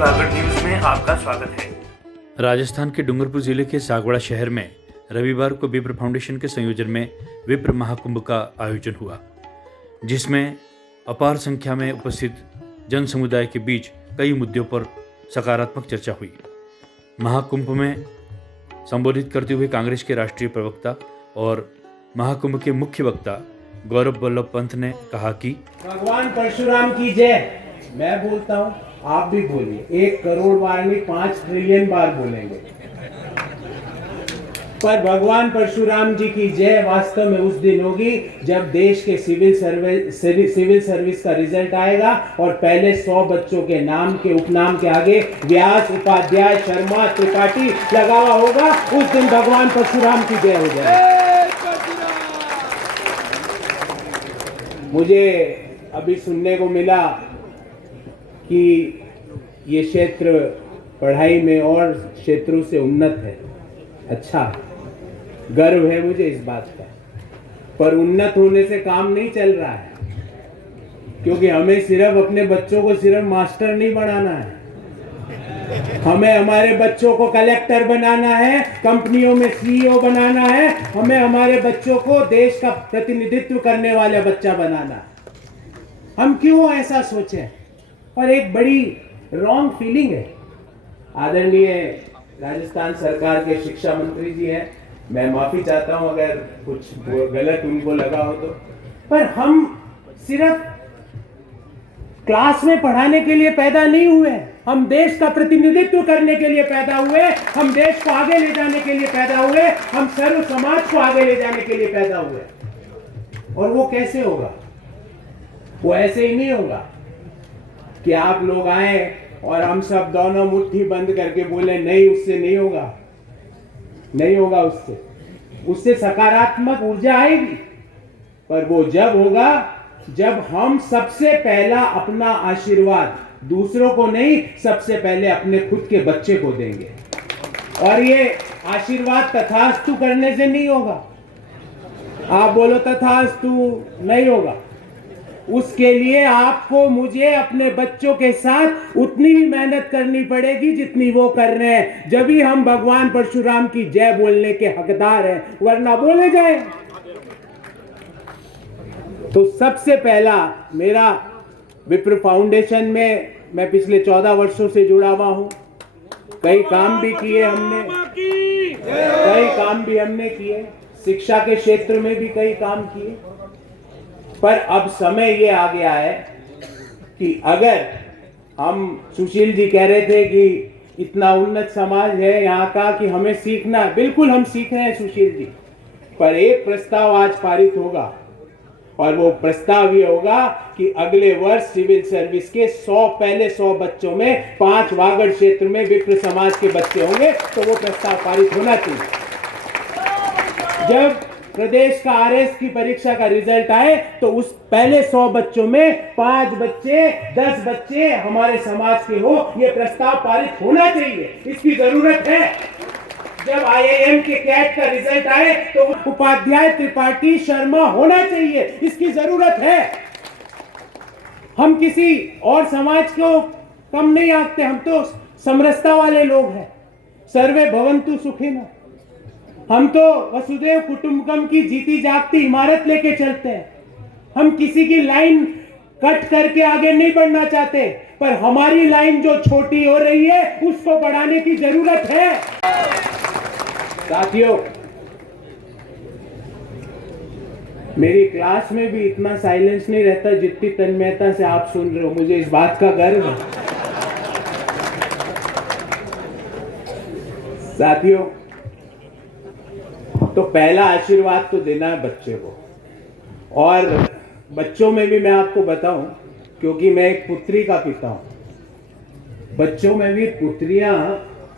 Vagad news में आपका स्वागत है। राजस्थान के डूंगरपुर जिले के सागवाड़ा शहर में रविवार को विप्र फाउंडेशन के संयोजन में विप्र महाकुंभ का आयोजन हुआ, जिसमें अपार संख्या में उपस्थित जन समुदाय के बीच कई मुद्दों पर सकारात्मक चर्चा हुई। महाकुंभ में संबोधित करते हुए कांग्रेस के राष्ट्रीय प्रवक्ता और महाकुंभ के मुख्य वक्ता गौरव वल्लभ पंत ने कहा कि भगवान परशुराम की जय। मैं बोलता हूँ, आप भी बोलिए। 1 करोड़ बार नहीं, 5 ट्रिलियन बार बोलेंगे, पर भगवान परशुराम जी की जय वास्तव में उस दिन होगी जब देश के सिविल सर्विस का रिजल्ट आएगा और पहले 100 बच्चों के नाम के उपनाम के आगे व्यास, उपाध्याय, शर्मा, त्रिपाठी लगा हुआ होगा। उस दिन भगवान परशुराम की जय हो जाएगी। मुझे अभी सुनने को मिला कि ये क्षेत्र पढ़ाई में और क्षेत्रों से उन्नत है। अच्छा, गर्व है मुझे इस बात का, पर उन्नत होने से काम नहीं चल रहा है, क्योंकि हमें सिर्फ अपने बच्चों को सिर्फ मास्टर नहीं बनाना है, हमें हमारे बच्चों को कलेक्टर बनाना है, कंपनियों में सीईओ बनाना है, हमें हमारे बच्चों को देश का प्रतिनिधित्व करने वाला बच्चा बनाना है। हम क्यों ऐसा सोचें? और एक बड़ी रॉन्ग फीलिंग है। आदरणीय राजस्थान सरकार के शिक्षा मंत्री जी हैं, मैं माफी चाहता हूं अगर कुछ गलत उनको लगा हो तो, पर हम सिर्फ क्लास में पढ़ाने के लिए पैदा नहीं हुए, हम देश का प्रतिनिधित्व करने के लिए पैदा हुए, हम देश को आगे ले जाने के लिए पैदा हुए, हम सर्व समाज को आगे ले जाने के लिए पैदा हुए। और वो कैसे होगा? वो ऐसे ही नहीं होगा कि आप लोग आए और हम सब दोनों मुट्ठी बंद करके बोले नहीं, उससे नहीं होगा, नहीं होगा। उससे सकारात्मक ऊर्जा आएगी, पर वो जब होगा जब हम सबसे पहला अपना आशीर्वाद दूसरों को नहीं, सबसे पहले अपने खुद के बच्चे को देंगे। और ये आशीर्वाद तथास्तु करने से नहीं होगा। आप बोलो तथास्तु, नहीं होगा। उसके लिए आपको मुझे अपने बच्चों के साथ उतनी ही मेहनत करनी पड़ेगी जितनी वो कर रहे हैं, जब ही हम भगवान परशुराम की जय बोलने के हकदार हैं, वरना बोले जाए। तो सबसे पहला मेरा विप्र फाउंडेशन में मैं पिछले 14 वर्षों से जुड़ा हुआ हूं। कई काम भी किए हमने किए, शिक्षा के क्षेत्र में भी कई काम किए। पर अब समय ये आ गया है कि अगर हम, सुशील जी कह रहे थे कि इतना उन्नत समाज है यहाँ का कि हमें सीखना, बिल्कुल हम सीख रहे हैं सुशील जी, पर एक प्रस्ताव आज पारित होगा और वो प्रस्ताव ये होगा कि अगले वर्ष सिविल सर्विस के पहले 100 बच्चों में 5 वागड़ क्षेत्र में विप्र समाज के बच्चे होंगे। तो वो प्रस्ताव पारित होना चाहिए। जब प्रदेश का आरएस की परीक्षा का रिजल्ट आए तो उस पहले 100 बच्चों में 5 बच्चे, 10 बच्चे हमारे समाज के हो, ये प्रस्ताव पारित होना चाहिए। इसकी जरूरत है। जब आईआईएम के कैट का रिजल्ट आए तो उपाध्याय, त्रिपाठी, शर्मा होना चाहिए। इसकी जरूरत है। हम किसी और समाज को कम नहीं आंकते, हम तो समरसता वाले लोग हैं। सर्वे भवन्तु सुखिनः। हम तो वसुदेव कुटुंबकम की जीती जागती इमारत लेके चलते हैं। हम किसी की लाइन कट करके आगे नहीं बढ़ना चाहते, पर हमारी लाइन जो छोटी हो रही है उसको बढ़ाने की जरूरत है। साथियों, मेरी क्लास में भी इतना साइलेंस नहीं रहता जितनी तन्मयता से आप सुन रहे हो। मुझे इस बात का गर्व है। साथियों, तो पहला आशीर्वाद तो देना है बच्चे को। और बच्चों में भी मैं आपको बताऊं, क्योंकि मैं एक पुत्री का पिता हूं, बच्चों में भी पुत्रियां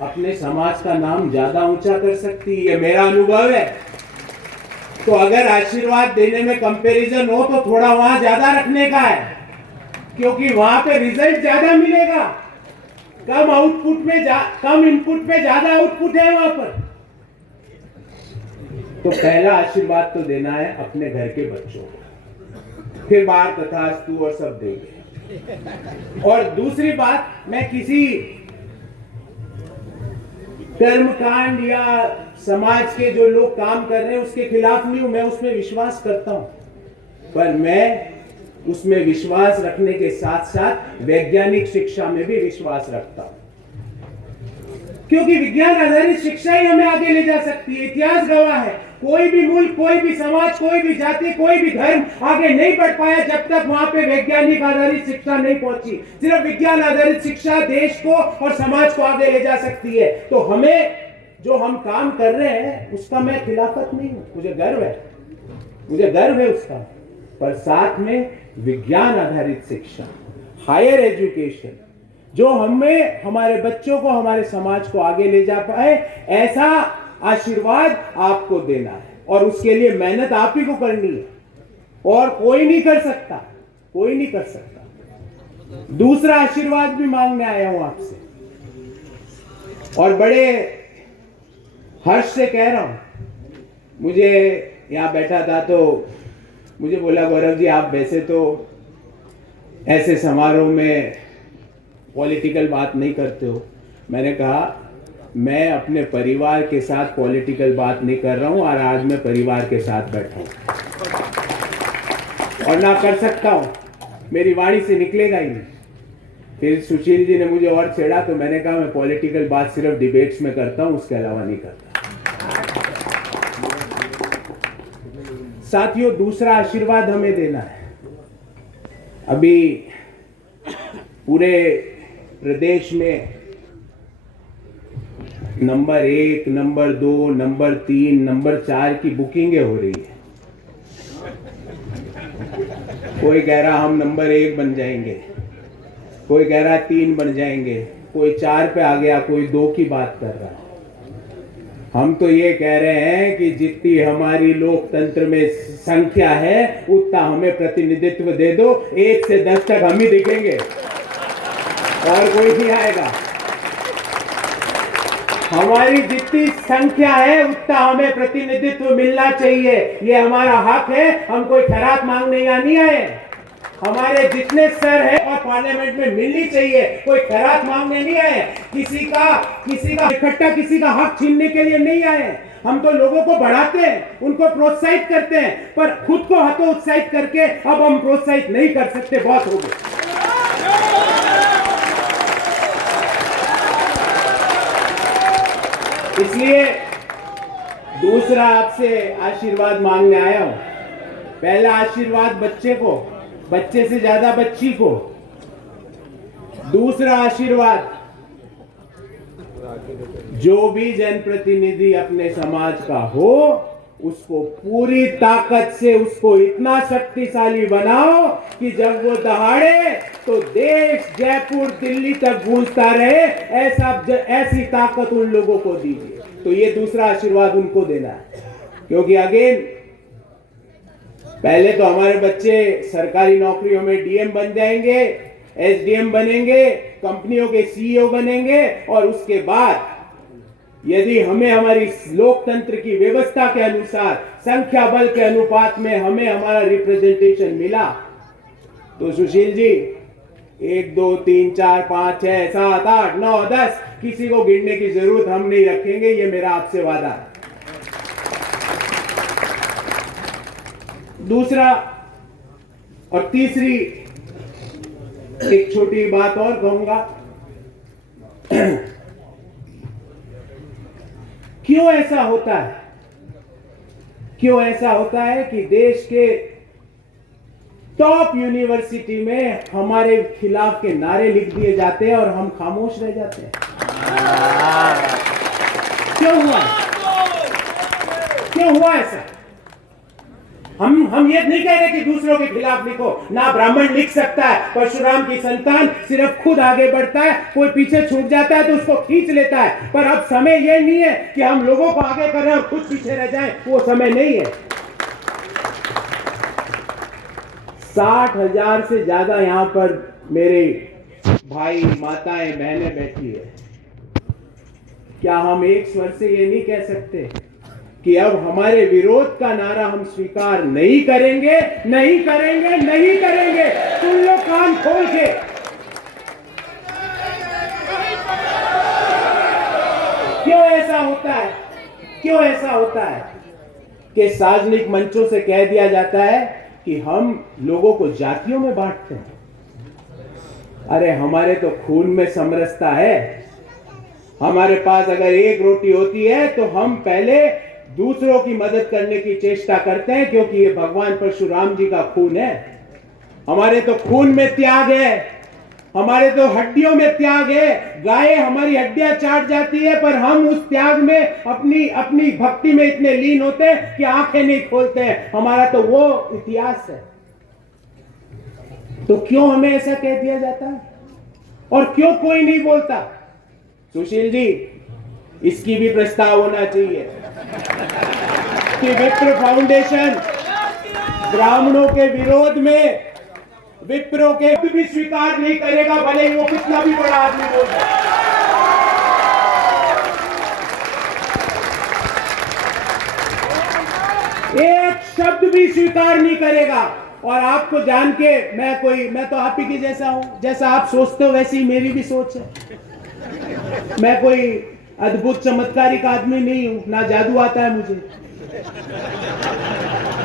अपने समाज का नाम ज्यादा ऊंचा कर सकती है, ये मेरा अनुभव है। तो अगर आशीर्वाद देने में कंपैरिजन हो तो थोड़ा वहां ज्यादा रखने का है, क्योंकि वहां पे रिजल्ट ज्यादा मिलेगा। कम आउटपुट में कम इनपुट पे ज्यादा आउटपुट है वहां पर। तो पहला आशीर्वाद तो देना है अपने घर के बच्चों को, फिर बाहर तथास्तु और सब देंगे। और दूसरी बात, मैं किसी कर्मकांड या समाज के जो लोग काम कर रहे हैं उसके खिलाफ नहीं हूं, मैं उसमें विश्वास करता हूं, पर मैं उसमें विश्वास रखने के साथ साथ वैज्ञानिक शिक्षा में भी विश्वास रखता हूं, क्योंकि विज्ञान आधारित शिक्षा ही हमें आगे ले जा सकती है। इतिहास गवाह है, कोई भी मुल्क, कोई भी समाज, कोई भी जाति, कोई भी धर्म आगे नहीं बढ़ पाया जब तक वहां पे वैज्ञानिक आधारित शिक्षा नहीं पहुंची। सिर्फ विज्ञान आधारित शिक्षा देश को और समाज को आगे ले जा सकती है। तो हमें जो हम काम कर रहे हैं उसका मैं खिलाफत नहीं हूं, मुझे गर्व है उसका, पर साथ में विज्ञान आधारित शिक्षा, हायर एजुकेशन, जो हमें, हमारे बच्चों को, हमारे समाज को आगे ले जा पाए, ऐसा आशीर्वाद आपको देना है और उसके लिए मेहनत आप ही को करनी है और कोई नहीं कर सकता। दूसरा आशीर्वाद भी मांगने आया हूं आपसे और बड़े हर्ष से कह रहा हूं। मुझे यहां बैठा था तो मुझे बोला, गौरव जी आप वैसे तो ऐसे समारोह में पॉलिटिकल बात नहीं करते हो। मैंने कहा मैं अपने परिवार के साथ पॉलिटिकल बात नहीं कर रहा हूं और आज मैं परिवार के साथ बैठा हूं और ना कर सकता हूं, मेरी वाणी से निकलेगा ही नहीं। फिर सुशील जी ने मुझे और छेड़ा तो मैंने कहा मैं पॉलिटिकल बात सिर्फ डिबेट्स में करता हूं, उसके अलावा नहीं करता। साथियों, दूसरा आशीर्वाद हमें देना है। अभी पूरे प्रदेश में नंबर 1, नंबर 2, नंबर 3, नंबर 4 की बुकिंगें हो रही है। कोई कह रहा हम नंबर 1 बन जाएंगे, कोई कह रहा 3 बन जाएंगे, कोई 4 पे आ गया, कोई 2 की बात कर रहा है। हम तो ये कह रहे हैं कि जितनी हमारी लोकतंत्र में संख्या है उतना हमें प्रतिनिधित्व दे दो। 1 से 10 तक हम ही दिखेंगे और कोई नहीं आएगा। हमारी जितनी संख्या है उतना हमें प्रतिनिधित्व मिलना चाहिए, ये हमारा हक है। हम कोई खैरात मांगने यहाँ नहीं आए। हमारे जितने सर है और पार्लियामेंट में मिलनी चाहिए, कोई खैरात मांगने नहीं आए, किसी का इकट्ठा किसी का हक छीनने के लिए नहीं आए। हम तो लोगों को बढ़ाते हैं, उनको प्रोत्साहित करते हैं, पर खुद को हतोत्साहित करके अब हम प्रोत्साहित नहीं कर सकते, बहुत हो गए। इसलिए दूसरा आपसे आशीर्वाद मांगने आया हूं। पहला आशीर्वाद बच्चे को, बच्चे से ज्यादा बच्ची को। दूसरा आशीर्वाद, जो भी जनप्रतिनिधि अपने समाज का हो उसको पूरी ताकत से उसको इतना शक्तिशाली बनाओ कि जब वो दहाड़े तो देश, जयपुर, दिल्ली तक गूंजता रहे। ऐसी ताकत उन लोगों को दीजिए। तो ये दूसरा आशीर्वाद उनको देना है, क्योंकि अगेन पहले तो हमारे बच्चे सरकारी नौकरियों में डीएम बन जाएंगे, एसडीएम बनेंगे, कंपनियों के सीईओ बनेंगे और उसके बाद यदि हमें हमारी लोकतंत्र की व्यवस्था के अनुसार संख्या बल के अनुपात में हमें हमारा रिप्रेजेंटेशन मिला तो सुशील जी 1, 2, 3, 4, 5, 6, 7, 8, 9, 10 किसी को गिनने की जरूरत हम नहीं रखेंगे। ये मेरा आपसे वादा है। दूसरा और तीसरी एक छोटी बात और कहूंगा। क्यों ऐसा होता है कि देश के टॉप यूनिवर्सिटी में हमारे खिलाफ के नारे लिख दिए जाते हैं और हम खामोश रह जाते हैं? क्यों हुआ ऐसा? हम ये नहीं कह रहे कि दूसरों के खिलाफ लिखो, ना ब्राह्मण लिख सकता है। परशुराम की संतान सिर्फ खुद आगे बढ़ता है, कोई पीछे छूट जाता है तो उसको खींच लेता है। पर अब समय ये नहीं है कि हम लोगों को आगे कर रहे हैं और खुद पीछे रह जाएं, वो समय नहीं है। 60,000 से ज्यादा यहां पर मेरे भाई, माताएं, बहनें बैठी है। क्या हम एक स्वर से ये नहीं कह सकते कि अब हमारे विरोध का नारा हम स्वीकार नहीं करेंगे, नहीं करेंगे, नहीं करेंगे। सुन लो कान खोल के। क्यों ऐसा होता है? क्यों ऐसा होता है कि सार्वजनिक मंचों से कह दिया जाता है कि हम लोगों को जातियों में बांटते हैं? अरे हमारे तो खून में समरसता है। हमारे पास अगर एक रोटी होती है तो हम पहले दूसरों की मदद करने की चेष्टा करते हैं, क्योंकि ये भगवान परशुराम जी का खून है। हमारे तो खून में त्याग है, हमारे तो हड्डियों में त्याग है। गाय हमारी हड्डियां चाट जाती है, पर हम उस त्याग में अपनी अपनी भक्ति में इतने लीन होते हैं कि आंखें नहीं खोलते हैं। हमारा तो वो इतिहास है। तो क्यों हमें ऐसा कह दिया जाता है और क्यों कोई नहीं बोलता? सुशील जी, इसकी भी प्रस्ताव होना चाहिए कि विप्र फाउंडेशन ब्राह्मणों के विरोध में विप्रों के भी स्वीकार नहीं करेगा, भले ही वो कितना भी बड़ा आदमी हो जाए। एक शब्द भी स्वीकार नहीं करेगा। और आपको जान के मैं तो आप ही के जैसा हूं। जैसा आप सोचते हो वैसी मेरी भी सोच है। मैं कोई अद्भुत चमत्कारिक आदमी नहीं हूं, ना जादू आता है मुझे।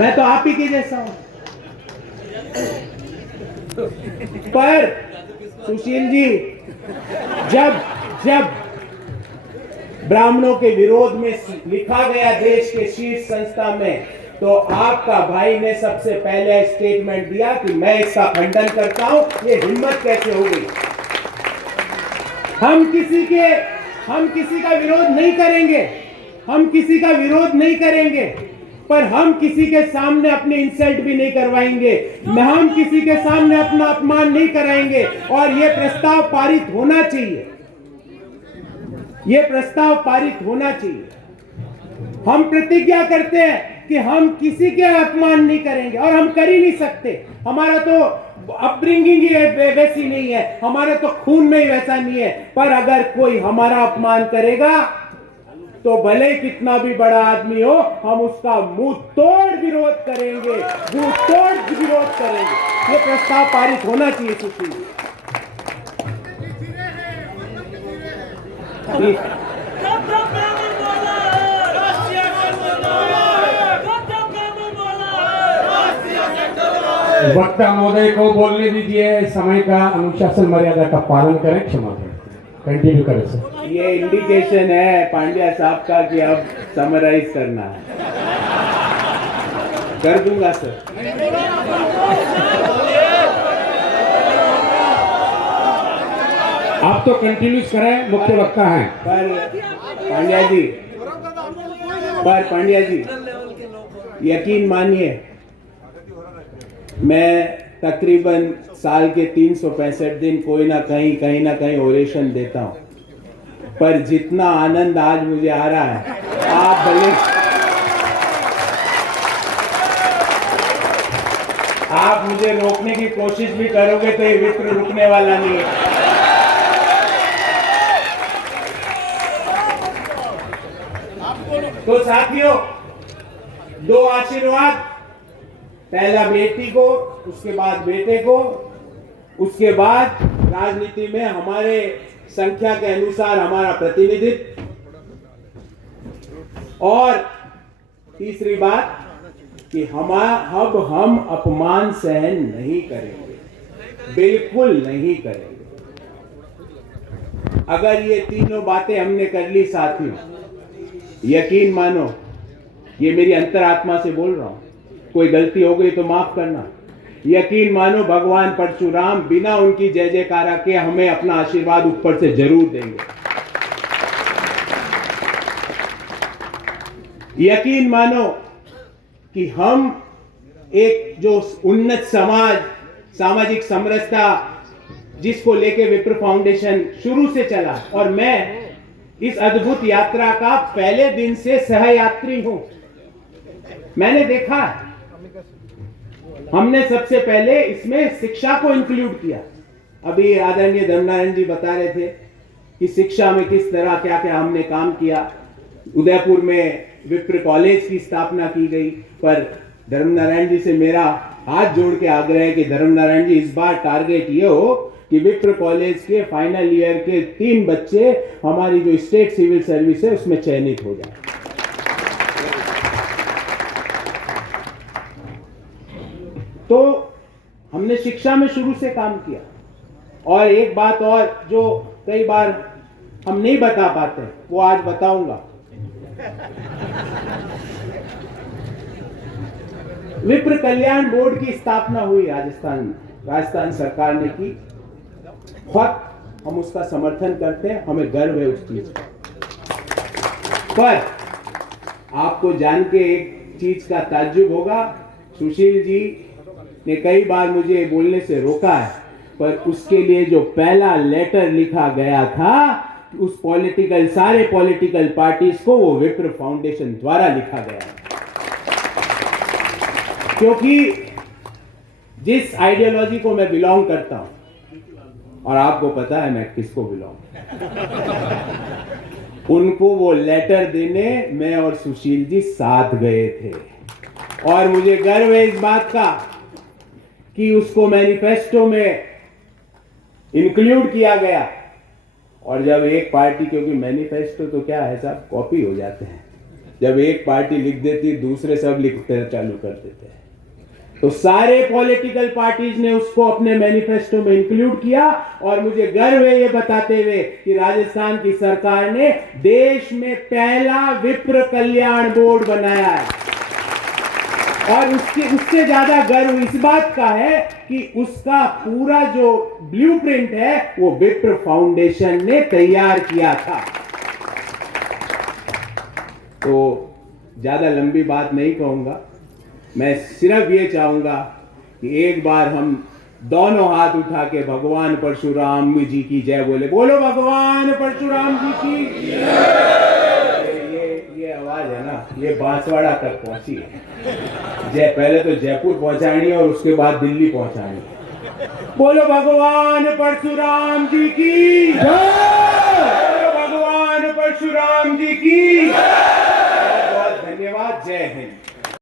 मैं तो आप ही के जैसा हूं। पर सुशील जी, जब ब्राह्मणों के विरोध में लिखा गया देश के शीर्ष संस्था में, तो आपका भाई ने सबसे पहले स्टेटमेंट दिया कि मैं इसका खंडन करता हूं। ये हिम्मत कैसे हो गई? हम किसी का विरोध नहीं करेंगे, हम किसी का विरोध नहीं करेंगे, पर हम किसी के सामने अपने इंसल्ट भी नहीं करवाएंगे, हम किसी के सामने अपना अपमान नहीं कराएंगे। और यह प्रस्ताव पारित होना चाहिए, यह प्रस्ताव पारित होना चाहिए। हम प्रतिज्ञा करते हैं कि हम किसी के अपमान नहीं करेंगे, और हम कर ही नहीं सकते। हमारा तो अपब्रिंगिंग ही वैसी नहीं है, हमारे तो खून में ही वैसा नहीं है। पर अगर कोई हमारा अपमान करेगा तो भले कितना भी बड़ा आदमी हो, हम उसका मुंह तोड़ विरोध करेंगे, मुंह तोड़ विरोध करेंगे। ये प्रस्ताव पारित होना चाहिए। सुशील वक्ता महोदय को बोलने दीजिए। समय का अनुशासन मर्यादा का पालन करें। क्षमा करें, कंटिन्यू करें सर। ये इंडिकेशन है पांड्या साहब का कि अब समराइज करना है। कर दूंगा सर। आप तो कंटिन्यूस करें, मुख्य वक्ता हैं। पर पांड्या जी यकीन मानिए, मैं तकरीबन साल के 365 दिन कहीं ना कहीं ओरेशन देता हूं, पर जितना आनंद आज मुझे आ रहा है, आप मुझे रोकने की कोशिश भी करोगे तो ये विप्र रुकने वाला नहीं है। तो साथियों, दो आशीर्वाद, पहला बेटी को, उसके बाद बेटे को, उसके बाद राजनीति में हमारे संख्या के अनुसार हमारा प्रतिनिधित्व, और तीसरी बात कि अब हम अपमान सहन नहीं करेंगे, बिल्कुल नहीं करेंगे। अगर ये तीनों बातें हमने कर ली साथियों, यकीन मानो, ये मेरी अंतरात्मा से बोल रहा हूं, कोई गलती हो गई तो माफ करना। यकीन मानो भगवान परशुराम बिना उनकी जय जयकारा के हमें अपना आशीर्वाद ऊपर से जरूर देंगे। यकीन मानो कि हम एक जो उन्नत समाज, सामाजिक समरसता जिसको लेके विप्र फाउंडेशन शुरू से चला, और मैं इस अद्भुत यात्रा का पहले दिन से सहयात्री हूं। मैंने देखा, हमने सबसे पहले इसमें शिक्षा को इंक्लूड किया। अभी आदरणीय धर्मनारायण जी बता रहे थे कि शिक्षा में किस तरह क्या क्या हमने काम किया। उदयपुर में विप्र कॉलेज की स्थापना की गई। पर धर्मनारायण जी से मेरा हाथ जोड़ के आग्रह है कि धर्मनारायण जी इस बार टारगेट ये हो कि विप्र कॉलेज के फाइनल ईयर के 3 बच्चे हमारी जो स्टेट सिविल सर्विस है उसमें चयनित हो जाए। तो हमने शिक्षा में शुरू से काम किया। और एक बात और जो कई बार हम नहीं बता पाते वो आज बताऊंगा। विप्र कल्याण बोर्ड की स्थापना हुई राजस्थान सरकार ने की। बहुत हम उसका समर्थन करते हैं, हमें गर्व है उस चीज का। पर आपको जान के एक चीज का ताज्जुब होगा, सुशील जी ने कई बार मुझे बोलने से रोका है, पर उसके लिए जो पहला लेटर लिखा गया था उस सारे पॉलिटिकल पार्टीज को वो विप्र फाउंडेशन द्वारा लिखा गया। क्योंकि जिस आइडियोलॉजी को मैं बिलोंग करता हूं, और आपको पता है मैं किसको बिलोंग, उनको वो लेटर देने मैं और सुशील जी साथ गए थे। और मुझे गर्व है इस बात का कि उसको मैनिफेस्टो में इंक्लूड किया गया। और जब एक पार्टी, क्योंकि मैनिफेस्टो तो क्या है साहब, कॉपी हो जाते हैं, जब एक पार्टी लिख देती दूसरे सब लिखते चालू कर देते हैं। तो सारे पॉलिटिकल पार्टीज ने उसको अपने मैनिफेस्टो में इंक्लूड किया। और मुझे गर्व है ये बताते हुए कि राजस्थान की सरकार ने देश में पहला विप्र कल्याण बोर्ड बनाया है। और उससे ज्यादा गर्व इस बात का है कि उसका पूरा जो ब्लूप्रिंट है वो विप्र फाउंडेशन ने तैयार किया था। तो ज्यादा लंबी बात नहीं कहूंगा, मैं सिर्फ ये चाहूंगा कि एक बार हम दोनों हाथ उठा के भगवान परशुराम जी की जय बोले। बोलो भगवान परशुराम जी की। ये आवाज है ना, ये बांसवाड़ा तक पहुंची है। पहले तो जयपुर पहुंचानी है और उसके बाद दिल्ली पहुंचानी है। बोलो भगवान परशुराम जी की जय। बोलो भगवान परशुराम जी की।